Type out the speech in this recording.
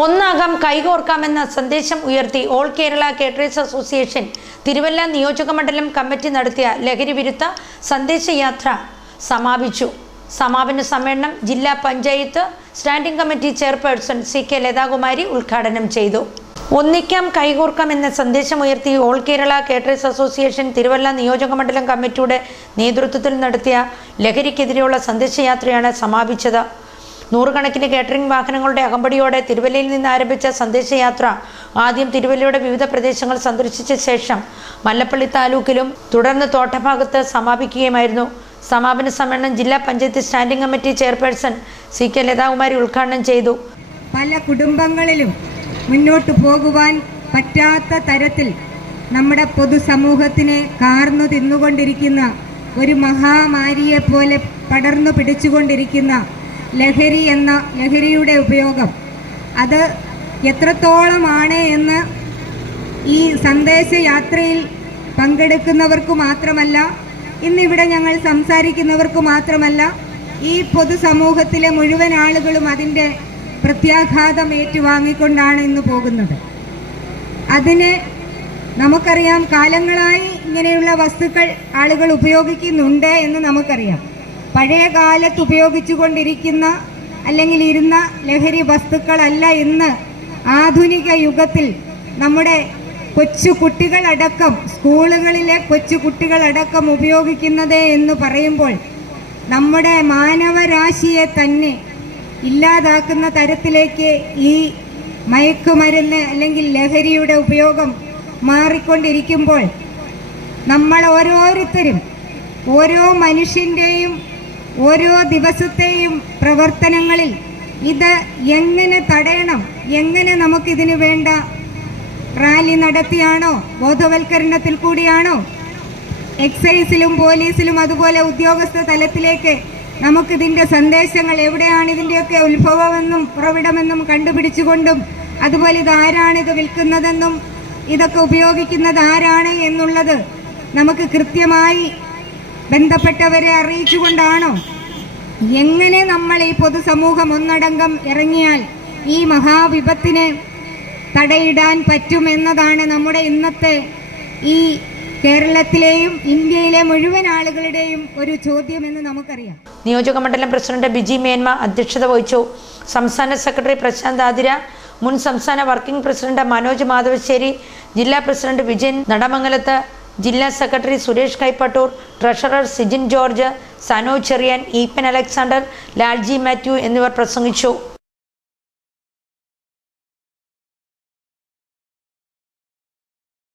ഒന്നാകാം കൈകോർക്കാമെന്ന സന്ദേശം ഉയർത്തി all Kerala caterers association Thiruvalla നിയോജക മണ്ഡലം കമ്മിറ്റി നടത്തിയ ലഹരി വിരുദ്ധ സന്ദേശയാത്ര സമാപിച്ചു. സമാപന സമ്മേളനം ജില്ലാ panchayat standing committee chairperson C K Lathakumari ഉദ്ഘാടനം ചെയ്തു. ഒന്നിക്കാം കൈകോർക്കാം എന്ന സന്ദേശമുയർത്തി all Kerala caterers association Thiruvalla നിയോജക മണ്ഡലം കമ്മിറ്റിയുടെ നേതൃത്വത്തിൽ നടത്തിയ ലഹരിക്കെതിരെയുള്ള സന്ദേശയാത്രയാണ് സമാപിച്ചത്. നൂറുകണക്കിന് കേറ്ററിംഗ് വാഹനങ്ങളുടെ അകമ്പടിയോടെ തിരുവല്ലയിൽ നിന്ന് ആരംഭിച്ച സന്ദേശയാത്ര ആദ്യം തിരുവല്ലയുടെ വിവിധ പ്രദേശങ്ങൾ സന്ദർശിച്ച ശേഷം മല്ലപ്പള്ളി താലൂക്കിലും തുടർന്ന് തോട്ടഭാഗത്ത് സമാപിക്കുകയുമായിരുന്നു. സമാപന സമ്മേളനം ജില്ലാ panchayat standing committee chairperson C K Lathakumari ഉദ്ഘാടനം ചെയ്തു. പല കുടുംബങ്ങളിലും മുന്നോട്ട് പോകുവാൻ പറ്റാത്ത തരത്തിൽ നമ്മുടെ പൊതുസമൂഹത്തിനെ കാർന്നു തിന്നുകൊണ്ടിരിക്കുന്ന ഒരു മഹാമാരിയെ പോലെ പടർന്നു പിടിച്ചുകൊണ്ടിരിക്കുന്ന ലഹരി എന്ന ലഹരിയുടെ ഉപയോഗം. അത് എത്രത്തോളമാണ് എന്ന് ഈ സന്ദേശയാത്രയിൽ പങ്കെടുക്കുന്നവർക്ക് മാത്രമല്ല ഇന്നിവിടെ ഞങ്ങൾ സംസാരിക്കുന്നവർക്ക് മാത്രമല്ല ഈ പൊതുസമൂഹത്തിലെ മുഴുവൻ ആളുകളും അതിന്റെ പ്രത്യാഘാതം ഏറ്റുവാങ്ങിക്കൊണ്ടാണ് ഇന്ന് പോകുന്നത്. അതിന് നമുക്കറിയാം കാലങ്ങളായി ഇങ്ങനെയുള്ള വസ്തുക്കൾ ആളുകൾ ഉപയോഗിക്കുന്നുണ്ട് എന്ന് നമുക്കറിയാം. പഴയ കാലത്ത് ഉപയോഗിച്ചുകൊണ്ടിരിക്കുന്ന അല്ലെങ്കിൽ ഇരുന്ന ലഹരി വസ്തുക്കളല്ല ഇന്ന് ആധുനിക യുഗത്തിൽ നമ്മുടെ കൊച്ചു കുട്ടികളടക്കം സ്കൂളുകളിലെ കൊച്ചു കുട്ടികളടക്കം ഉപയോഗിക്കുന്നത് എന്ന് പറയുമ്പോൾ നമ്മുടെ മാനവരാശിയെ തന്നെ ഇല്ലാതാക്കുന്ന തരത്തിലേക്ക് ഈ മയക്കുമരുന്ന് അല്ലെങ്കിൽ ലഹരിയുടെ ഉപയോഗം മാറിക്കൊണ്ടിരിക്കുമ്പോൾ നമ്മൾ ഓരോരുത്തരും ഓരോ മനുഷ്യന്റെയും ഓരോ ദിവസത്തെയും പ്രവർത്തനങ്ങളിൽ ഇത് എങ്ങനെ തടയണം എങ്ങനെ നമുക്കിതിന് വേണ്ട റാലി നടത്തിയാണോ ബോധവൽക്കരണത്തിൽ കൂടിയാണോ? എക്സൈസിലും പോലീസിലും അതുപോലെ ഉദ്യോഗസ്ഥ തലത്തിലേക്ക് നമുക്കിതിന്റെ സന്ദേശങ്ങൾ എവിടെയാണ് ഇതിന്റെയൊക്കെ ഉത്ഭവമെന്നും ഉറവിടമെന്നും കണ്ടുപിടിച്ചുകൊണ്ടും അതുപോലെ ഇത് ആരാണ് ഇത് വിൽക്കുന്നതെന്നും ഇതൊക്കെ ഉപയോഗിക്കുന്നത് ആരാണ് എന്നുള്ളത് നമുക്ക് കൃത്യമായി ബന്ധപ്പെട്ടവരെ അറിയിച്ചുകൊണ്ടാണോ എങ്ങനെ നമ്മൾ ഈ പൊതുസമൂഹം ഒന്നടങ്കം ഇറങ്ങിയാൽ ഈ മഹാവിപത്തിനെ തടയിടാൻ പറ്റുമെന്നതാണ് നമ്മുടെ ഇന്നത്തെ ഈ കേരളത്തിലെയും ഇന്ത്യയിലെ മുഴുവൻ ആളുകളുടെയും ഒരു ചോദ്യമെന്ന് നമുക്കറിയാം. നിയോജക മണ്ഡലം പ്രസിഡന്റ് ബിജി മേന്മ അധ്യക്ഷത വഹിച്ചു. സംസ്ഥാന സെക്രട്ടറി പ്രശാന്ത് ആതിര മുൻ സംസ്ഥാന വർക്കിംഗ് പ്രസിഡന്റ് മനോജ് മാധവശ്ശേരി ജില്ലാ പ്രസിഡന്റ് വിജയൻ നടമംഗലത്ത് ജില്ലാ secretary Suresh Kaipattoor treasurer Sijin George Sano Cherian Eappen Alexander Lalji Mathew എന്നിവർ പ്രസംഗിച്ചു.